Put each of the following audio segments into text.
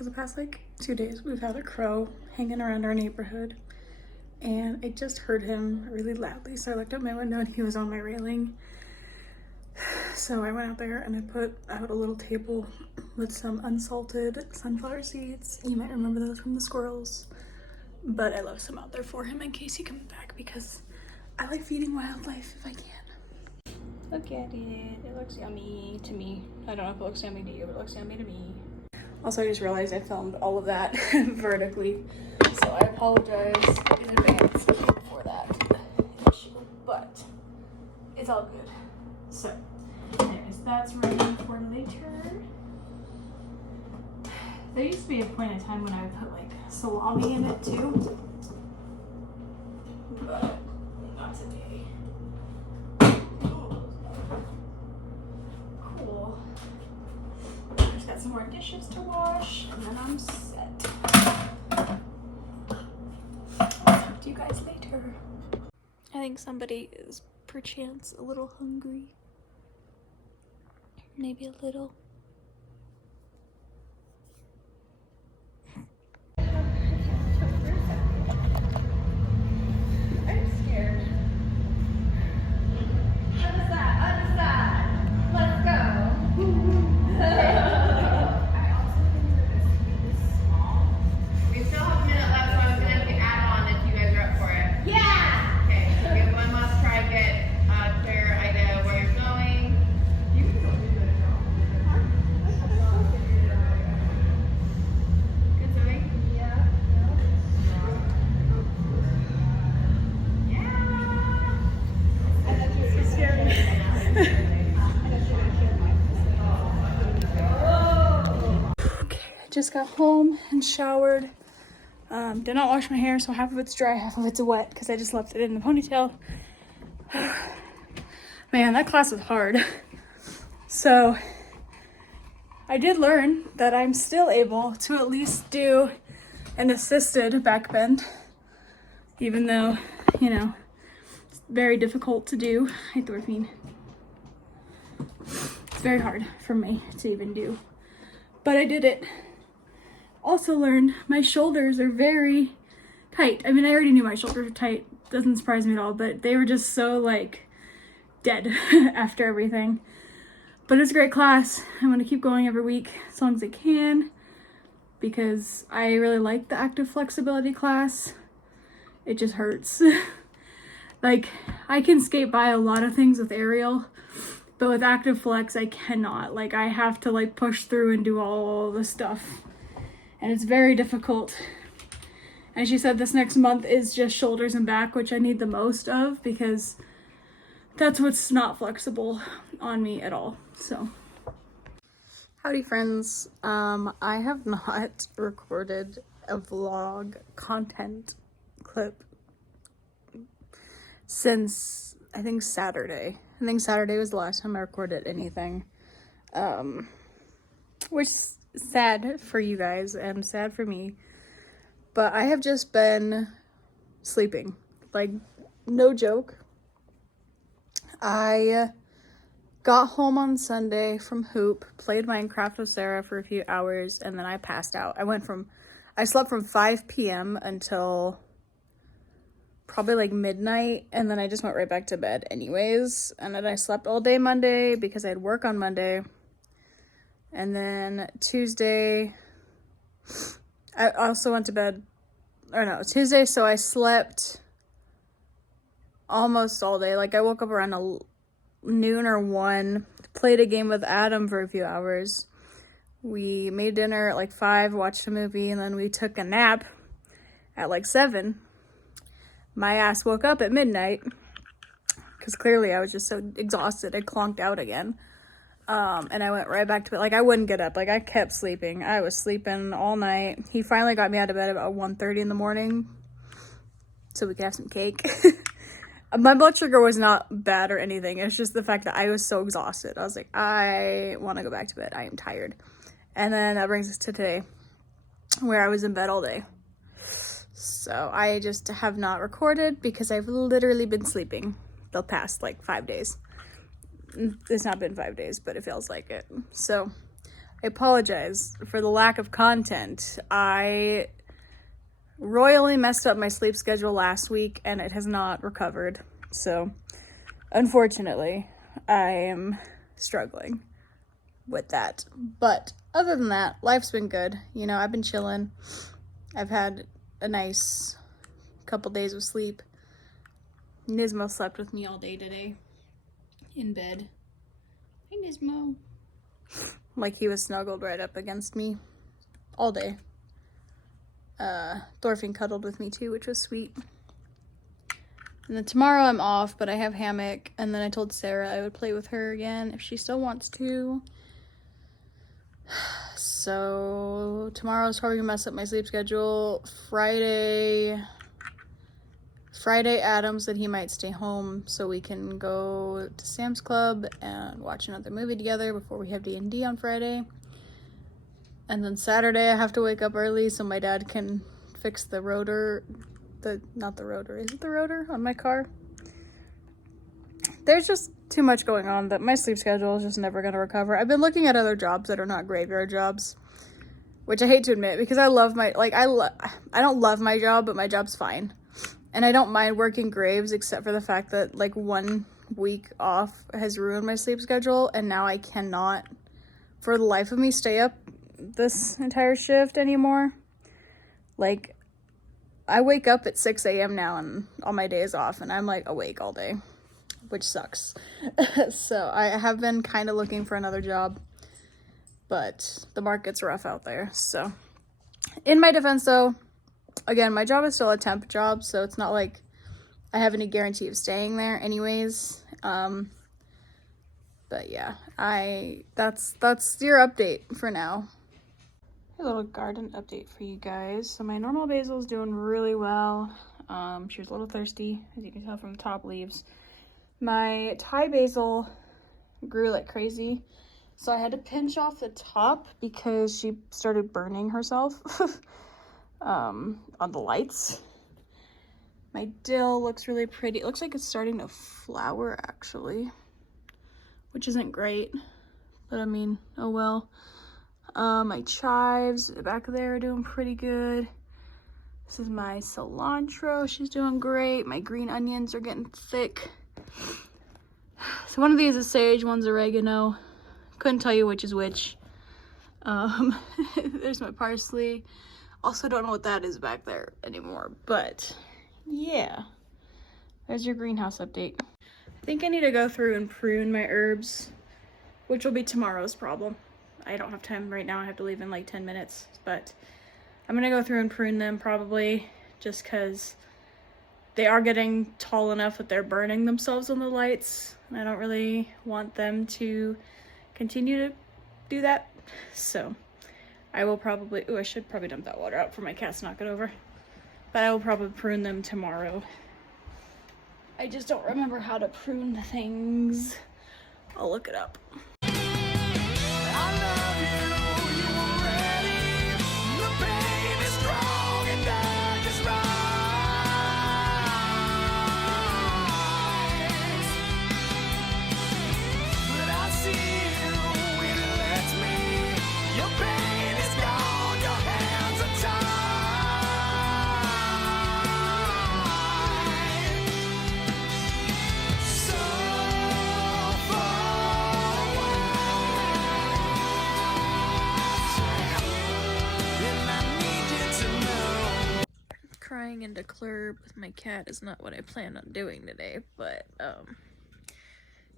for the past like 2 days we've had a crow hanging around our neighborhood, and I just heard him really loudly, so I looked out my window and he was on my railing. So I went out there and I put out a little table with some unsalted sunflower seeds. You might remember those from the squirrels, but I left some out there for him in case he comes back, because I like feeding wildlife if I can. Look at it. It looks yummy to me. I don't know if it looks yummy to you, but it looks yummy to me. Also, I just realized I filmed all of that vertically, so I apologize in advance for that issue, but it's all good. So, anyways, that's ready for later. There used to be a point in time when I would put like salami in it too, but not today. Cool. Just got some more dishes to wash, and then I'm set. I'll talk to you guys later. I think somebody is perchance a little hungry. Maybe a little. Just got home and showered. Did not wash my hair, so half of it's dry, half of it's wet, because I just left it in the ponytail. Man, that class was hard. So I did learn that I'm still able to at least do an assisted back bend, even though, you know, it's very difficult to do. I threw a It's very hard for me to even do, but I did it. Also learned my shoulders are very tight. I mean, I already knew my shoulders were tight. Doesn't surprise me at all, but they were just so like dead after everything. But it's a great class. I'm gonna keep going every week as long as I can, because I really like the active flexibility class. It just hurts. Like, I can skate by a lot of things with aerial, but with active flex, I cannot. Like, I have to like push through and do all the stuff. And it's very difficult. And she said this next month is just shoulders and back, which I need the most of, because that's what's not flexible on me at all. So, howdy friends. I have not recorded a vlog content clip since I think Saturday. I think Saturday was the last time I recorded anything. Which is sad for you guys and sad for me, but I have just been sleeping, like, no joke. I got home on Sunday from hoop, played Minecraft with Sarah for a few hours, and then I passed out. I slept from 5 p.m. until probably like midnight, and then I just went right back to bed anyways. And then I slept all day Monday because I had work on Monday. And then Tuesday, I also went to bed, or no, Tuesday, so I slept almost all day. Like, I woke up around noon or 1, played a game with Adam for a few hours. We made dinner at like 5, watched a movie, and then we took a nap at like 7. My ass woke up at midnight, because clearly I was just so exhausted, I clonked out again. And I went right back to bed. Like, I wouldn't get up. Like, I kept sleeping. I was sleeping all night. He finally got me out of bed about 1:30 in the morning so we could have some cake. My blood sugar was not bad or anything. It's just the fact that I was so exhausted. I was like, I want to go back to bed. I am tired. And then that brings us to today, where I was in bed all day. So I just have not recorded because I've literally been sleeping the past like 5 days. It's not been 5 days, but it feels like it. So I apologize for the lack of content. I royally messed up my sleep schedule last week and it has not recovered. So, unfortunately, I am struggling with that. But other than that, life's been good. You know, I've been chilling. I've had a nice couple days of sleep. Nismo slept with me all day today in bed. Hey, Nismo. Like he was snuggled right up against me all day. Thorfinn cuddled with me too, which was sweet. And then tomorrow I'm off, but I have hammock. And then I told Sarah I would play with her again if she still wants to. So tomorrow's probably gonna mess up my sleep schedule. Friday, Adam said he might stay home so we can go to Sam's Club and watch another movie together before we have D&D on Friday. And then Saturday I have to wake up early so my dad can fix the rotor. Not the rotor. Is it the rotor on my car? There's just too much going on that my sleep schedule is just never going to recover. I've been looking at other jobs that are not graveyard jobs, which I hate to admit because I love my, like, I don't love my job, but my job's fine. And I don't mind working graves except for the fact that, like, 1 week off has ruined my sleep schedule and now I cannot, for the life of me, stay up this entire shift anymore. Like, I wake up at 6 a.m. now and on my days off and I'm, like, awake all day, which sucks. So I have been kind of looking for another job, but the market's rough out there. So in my defense though, again, my job is still a temp job, so it's not like I have any guarantee of staying there anyways. But yeah, that's your update for now. A little garden update for you guys. So my normal basil is doing really well. She was a little thirsty, as you can tell from the top leaves. My Thai basil grew like crazy, so I had to pinch off the top because she started burning herself on the lights. My dill looks really pretty. It looks like it's starting to flower actually, which isn't great, but I mean, oh well. My chives back there are doing pretty good. This is my cilantro. She's doing great. My green onions are getting thick. So one of these is sage, one's oregano. Couldn't tell you which is which. There's my parsley. Also don't know what that is back there anymore, but yeah. There's your greenhouse update. I think I need to go through and prune my herbs, which will be tomorrow's problem. I don't have time right now. I have to leave in like 10 minutes, but I'm gonna go through and prune them probably just because they are getting tall enough that they're burning themselves on the lights. And I don't really want them to continue to do that. So I will probably, I should probably dump that water out for my cats to knock it over. But I will probably prune them tomorrow. I just don't remember how to prune the things. I'll look it up. Crying into Club with my cat is not what I planned on doing today, but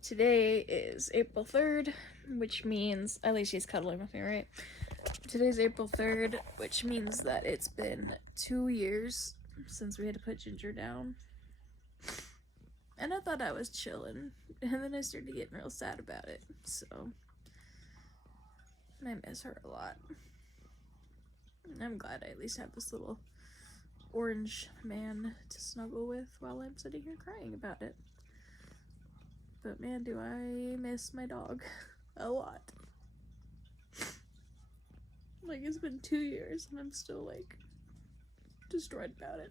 today is April 3rd, which means, at least she's cuddling with me, right? Today's April 3rd, which means that it's been 2 years since we had to put Ginger down. And I thought I was chilling, and then I started getting real sad about it, so I miss her a lot. And I'm glad I at least have this little orange man to snuggle with while I'm sitting here crying about it. But man, do I miss my dog a lot. Like, it's been 2 years and I'm still like destroyed about it.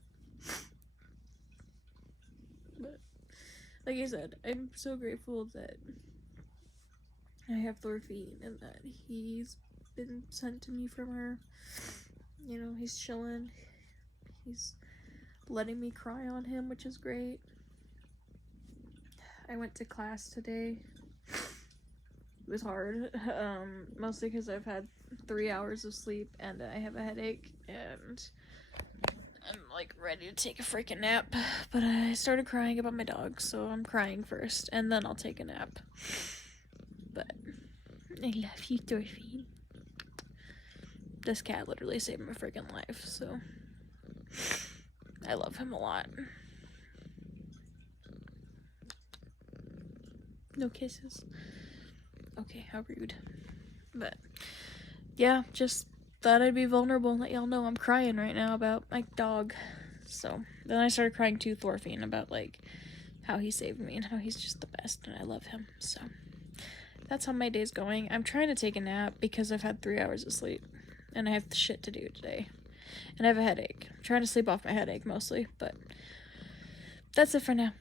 But like I said, I'm so grateful that I have Thorfinn and that he's been sent to me from her. You know, he's chilling. He's letting me cry on him, which is great. I went to class today. It was hard, mostly because I've had 3 hours of sleep and I have a headache and I'm like ready to take a freaking nap, but I started crying about my dog, so I'm crying first and then I'll take a nap. But I love you, Dorothy. This cat literally saved my freaking life, so I love him a lot. No kisses. Okay, how rude. But yeah, just thought I'd be vulnerable and let y'all know I'm crying right now about my dog. So then I started crying to Thorfinn about like how he saved me and how he's just the best and I love him. So that's how my day's going. I'm trying to take a nap because I've had 3 hours of sleep and I have shit to do today. And I have a headache. I'm trying to sleep off my headache mostly, but that's it for now.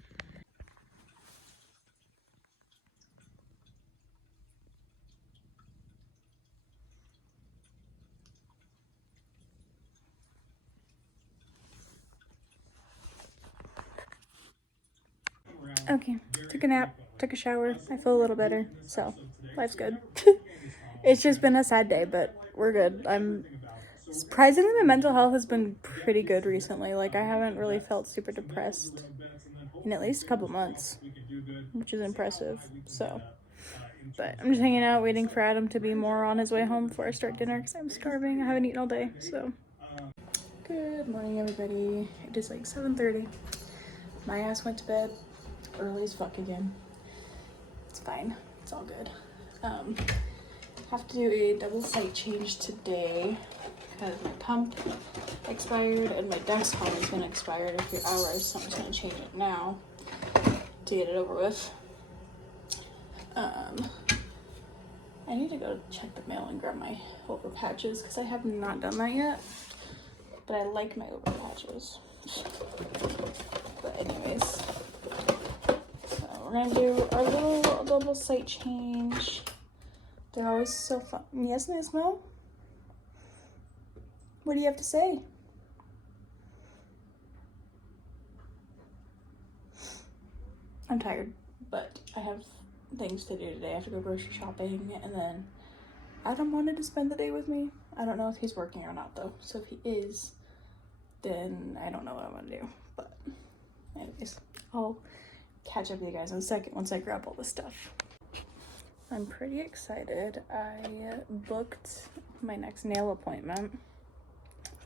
Okay, took a nap, took a shower. I feel a little better, so life's good. It's just been a sad day, but we're good. I'm surprisingly, my mental health has been pretty good recently. Like, I haven't really felt super depressed in at least a couple months, which is impressive. So, but I'm just hanging out, waiting for Adam to be more on his way home before I start dinner because I'm starving. I haven't eaten all day, so. Good morning, everybody. It is like 7:30. My ass went to bed early as fuck again. It's fine. It's all good. Have to do a double site change today because my pump expired and my dexcom is going to expire in a few hours, so I'm just going to change it now to get it over with. I need to go check the mail and grab my over patches because I have not done that yet, but I like my over patches. But anyways, so we're gonna do our little double site change. They're always so fun. Yes, Nismo? What do you have to say? I'm tired, but I have things to do today. I have to go grocery shopping, and then Adam wanted to spend the day with me. I don't know if he's working or not, though. So if he is, then I don't know what I'm gonna do. But anyways, I'll catch up with you guys in a second once I grab all this stuff. I'm pretty excited. I booked my next nail appointment.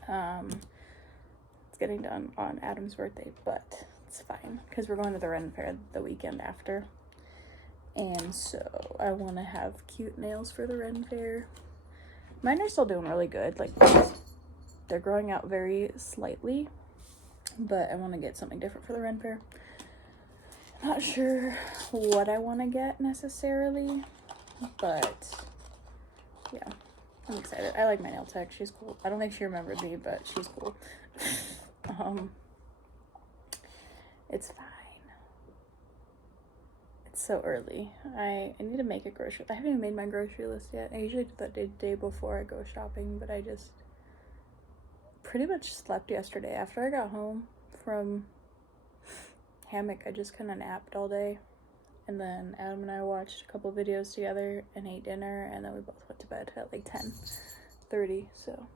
It's getting done on Adam's birthday, but it's fine because we're going to the Ren Fair the weekend after. And so I want to have cute nails for the Ren Fair. Mine are still doing really good. Like, they're growing out very slightly, but I want to get something different for the Ren Fair. Not sure what I want to get necessarily, but yeah, I'm excited. I like my nail tech. She's cool. I don't think she remembered me, but she's cool. It's fine. It's so early. I need to make a grocery. I haven't even made my grocery list yet. I usually do that the day before I go shopping, but I just pretty much slept yesterday. After I got home from hammock, I just kind of napped all day, and then Adam and I watched a couple videos together and ate dinner, and then we both went to bed at like 10:30. So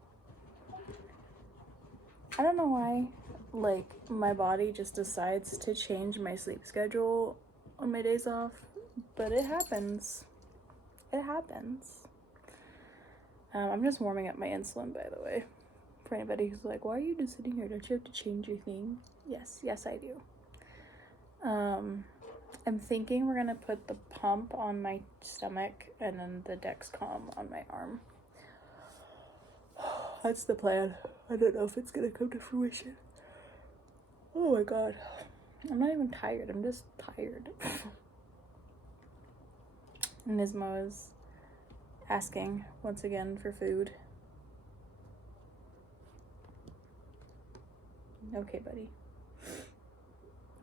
I don't know why, like, my body just decides to change my sleep schedule on my days off, but it happens. It happens. I'm just warming up my insulin, by the way, for anybody who's like, why are you just sitting here? Don't you have to change your thing? Yes, I do. I'm thinking we're gonna put the pump on my stomach and then the dexcom on my arm. That's the plan. I don't know if it's gonna come to fruition. Oh my god. I'm not even tired. I'm just tired. Nismo is asking once again for food. Okay, buddy.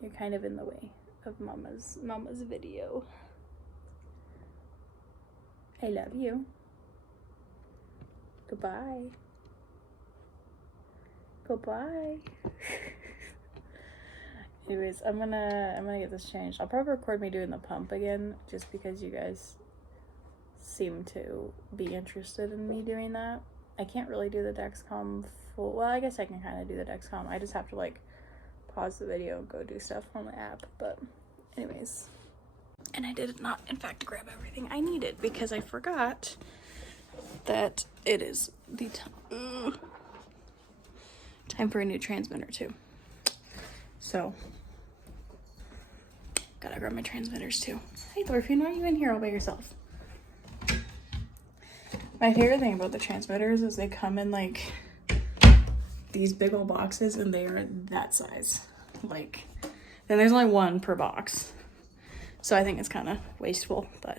You're kind of in the way of Mama's video. I love you. Goodbye. Goodbye. Anyways, I'm gonna get this changed. I'll probably record me doing the pump again, just because you guys seem to be interested in me doing that. I can't really do the dexcom full. Well, I guess I can kind of do the dexcom. I just have to like pause the video and go do stuff on the app. But anyways, and I did not in fact grab everything I needed because I forgot that it is the time for a new transmitter too. So gotta grab my transmitters too. Hey Thorfinn, why are you in here all by yourself? My favorite thing about the transmitters is they come in like these big old boxes and they are that size. Like, then there's only one per box. So I think it's kind of wasteful, but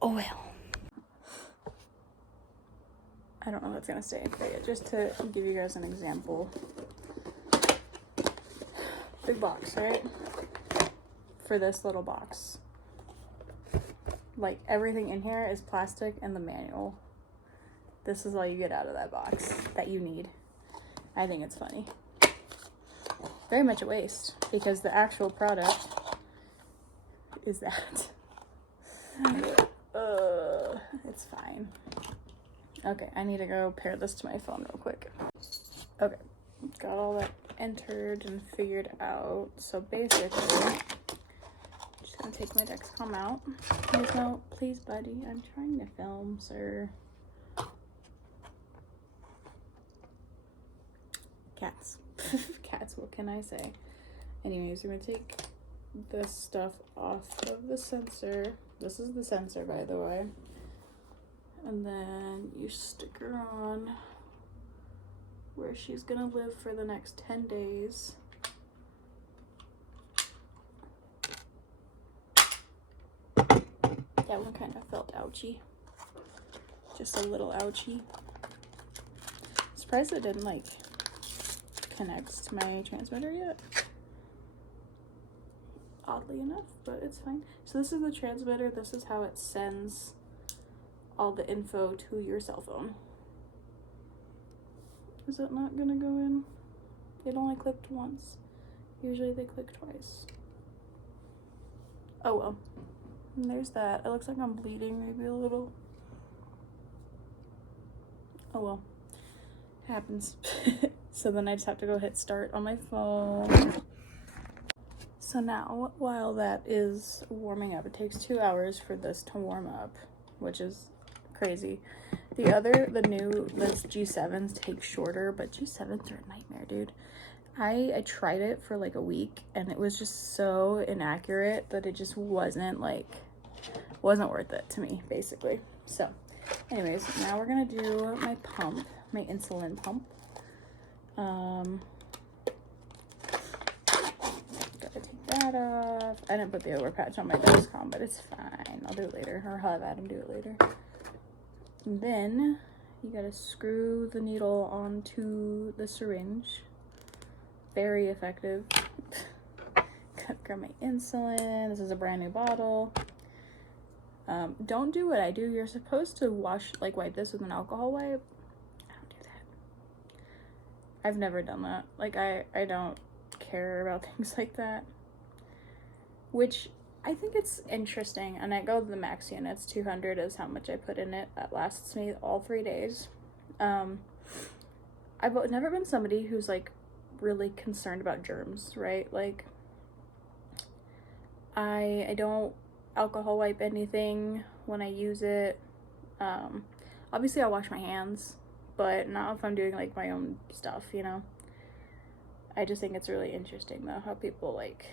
oh well. I don't know if it's gonna stay but yeah, just to give you guys an example. Big box, right? For this little box. Like everything in here is plastic and the manual. This is all you get out of that box that you need. I think it's funny. Very much a waste because the actual product is that. It's fine. Okay, I need to go pair this to my phone real quick. Okay, got all that entered and figured out. So basically, just gonna take my dexcom out. Please no, please buddy, I'm trying to film, sir. Cats. Cats, what can I say? Anyways, I'm gonna take this stuff off of the sensor. This is the sensor, by the way. And then you stick her on where she's gonna live for the next 10 days. That one kind of felt ouchy. Just a little ouchy. Surprised it didn't like connect to my transmitter yet. Oddly enough, but it's fine. So this is the transmitter. This is how it sends all the info to your cell phone. Is it not gonna go in? It only clicked once. Usually they click twice. Oh well. And there's that. It looks like I'm bleeding maybe a little. Oh well. Happens. So then I just have to go hit start on my phone. So now, while that is warming up, it takes 2 hours for this to warm up, which is crazy. The G7s take shorter, but G7s are a nightmare, dude. I tried it for like a week and it was just so inaccurate that it just wasn't worth it to me, basically. So anyways, now we're gonna do my pump, my insulin pump. Gotta take that off. I didn't put the overpatch on my dexcom, but it's fine. I'll do it later, or I'll have Adam do it later. And then you gotta screw the needle onto the syringe. Very effective. Gotta grab my insulin. This is a brand new bottle. Don't do what I do. You're supposed to wipe this with an alcohol wipe. I don't do that. I've never done that. Like, I don't care about things like that. Which, I think it's interesting. And I go to the max units. 200 is how much I put in it. That lasts me all 3 days. I've never been somebody who's, like, really concerned about germs, right? Like, I don't alcohol wipe anything when I use it. Obviously I'll wash my hands, but not if I'm doing like my own stuff, you know. I just think it's really interesting though how people like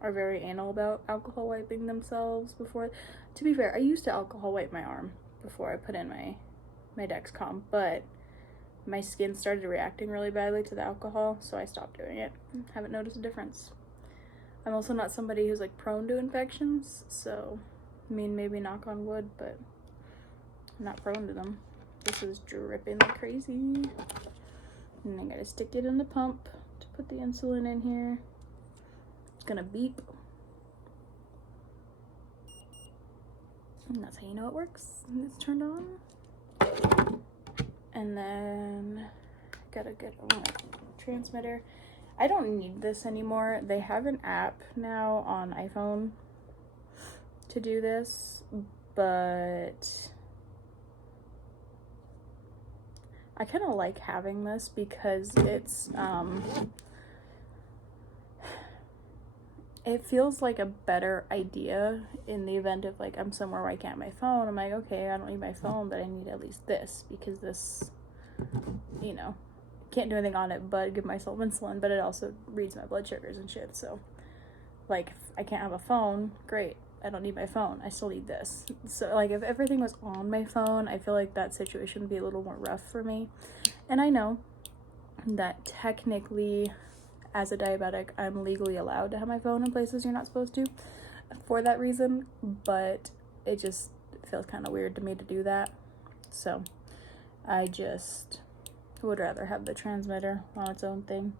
are very anal about alcohol wiping themselves before. To be fair, I used to alcohol wipe my arm before I put in my dexcom, but my skin started reacting really badly to the alcohol, so I stopped doing it. Haven't noticed a difference. I'm also not somebody who's like prone to infections, so I mean, maybe knock on wood, but I'm not prone to them. This is dripping like crazy. And I gotta stick it in the pump to put the insulin in here. It's gonna beep. And that's how you know it works. And it's turned on. And then gotta get a transmitter. I don't need this anymore. They have an app now on iPhone to do this, but I kind of like having this because it's it feels like a better idea in the event of like I'm somewhere where I can't have my phone. I'm like, okay, I don't need my phone, but I need at least this, because this, you know, can't do anything on it but give myself insulin, but it also reads my blood sugars and shit. So like if I can't have a phone, great, I don't need my phone, I still need this. So like if everything was on my phone, I feel like that situation would be a little more rough for me. And I know that technically as a diabetic I'm legally allowed to have my phone in places you're not supposed to for that reason, but it just feels kind of weird to me to do that. So I just would rather have the transmitter on its own thing,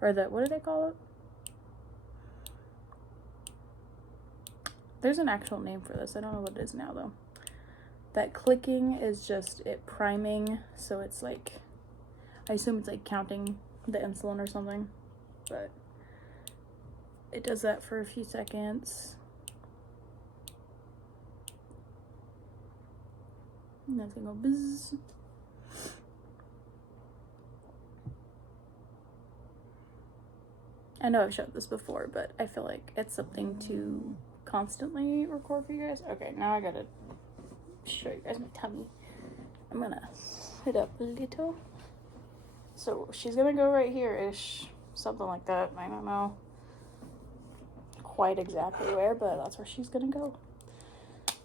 or the, what do they call it? There's an actual name for this, I don't know what it is now though. That clicking is just it priming, so it's like, I assume it's like counting the insulin or something, but it does that for a few seconds. And that's gonna go buzz. I know I've showed this before, but I feel like it's something to constantly record for you guys. Okay, now I gotta show you guys my tummy. I'm gonna sit up a little. So she's gonna go right here-ish, something like that. I don't know quite exactly where, but that's where she's gonna go.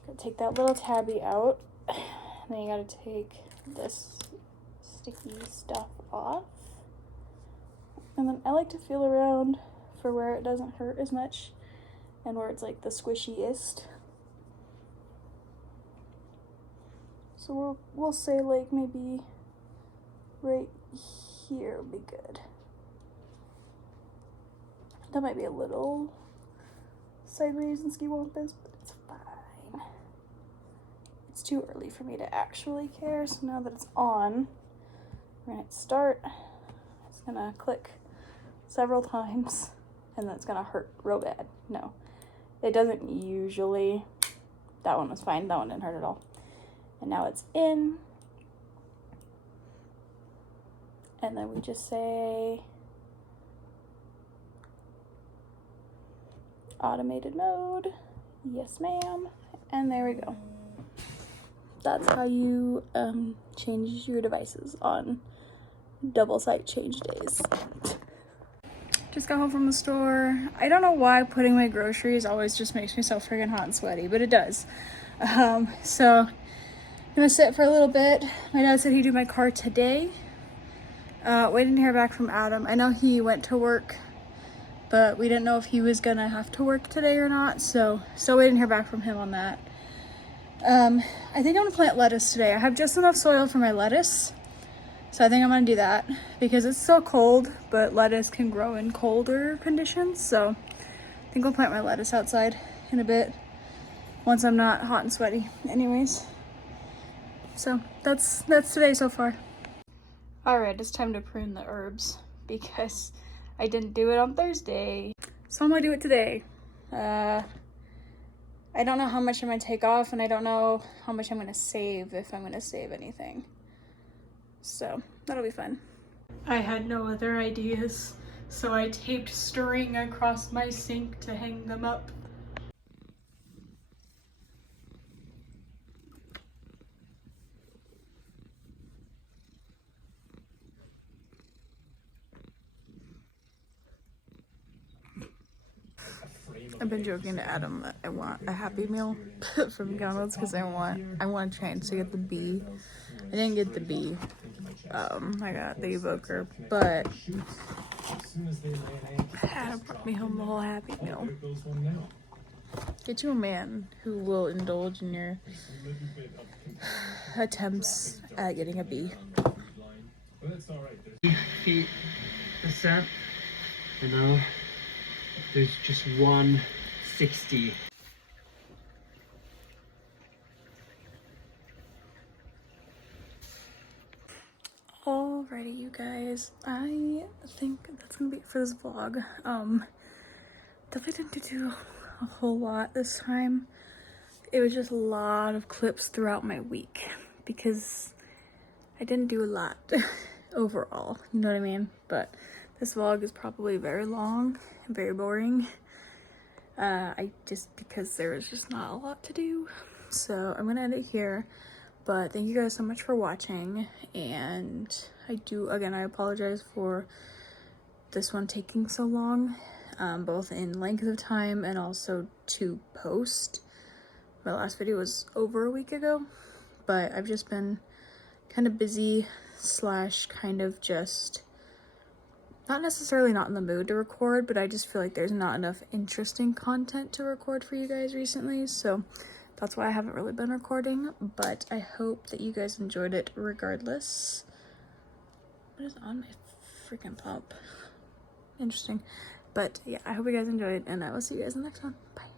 Gotta take that little tabby out. Then you gotta take this sticky stuff off. And then I like to feel around for where it doesn't hurt as much and where it's like the squishiest. So we'll say like maybe right here would be good. That might be a little sideways and ski-wampus, but it's fine. It's too early for me to actually care, so now that it's on, we're gonna hit start. It's gonna click several times and then it's gonna hurt real bad. No, it doesn't usually. That one was fine, that one didn't hurt at all. And now it's in. And then we just say automated mode, yes ma'am, and there we go. That's how you change your devices on double site change days. Just got home from the store. I don't know why putting my groceries always just makes me so friggin' hot and sweaty, but it does. So I'm gonna sit for a little bit. My dad said he'd do my car today. Waiting to hear back from Adam. I know he went to work, but we didn't know if he was gonna have to work today or not, so still waiting to hear back from him on that. I think I'm gonna plant lettuce today. I have just enough soil for my lettuce, so I think I'm gonna do that because it's so cold, but lettuce can grow in colder conditions, so I think I'll plant my lettuce outside in a bit once I'm not hot and sweaty anyways. So that's today so far. Alright, it's time to prune the herbs because I didn't do it on Thursday. So I'm gonna do it today. I don't know how much I'm gonna take off, and I don't know how much I'm gonna save, if I'm gonna save anything. So that'll be fun. I had no other ideas, so I taped string across my sink to hang them up. I've been joking to Adam that I want a Happy Meal from McDonald's because I want a chance to get the B. I didn't get the B. I got the Evoker, but Adam brought me home the whole Happy Meal. Get you a man who will indulge in your attempts at getting a B. 8%, you know, there's just 160. Alrighty, you guys, I think that's gonna be it for this vlog. Definitely didn't do a whole lot this time. It was just a lot of clips throughout my week because I didn't do a lot overall, you know what I mean? But this vlog is probably very long and very boring. Because there was just not a lot to do. So I'm gonna end it here. But thank you guys so much for watching, and I apologize for this one taking so long, both in length of time and also to post. My last video was over a week ago, but I've just been kind of busy / kind of just not necessarily not in the mood to record, but I just feel like there's not enough interesting content to record for you guys recently, so that's why I haven't really been recording. But I hope that you guys enjoyed it regardless. What is on my freaking pump? Interesting. But yeah, I hope you guys enjoyed, and I will see you guys in the next one. Bye.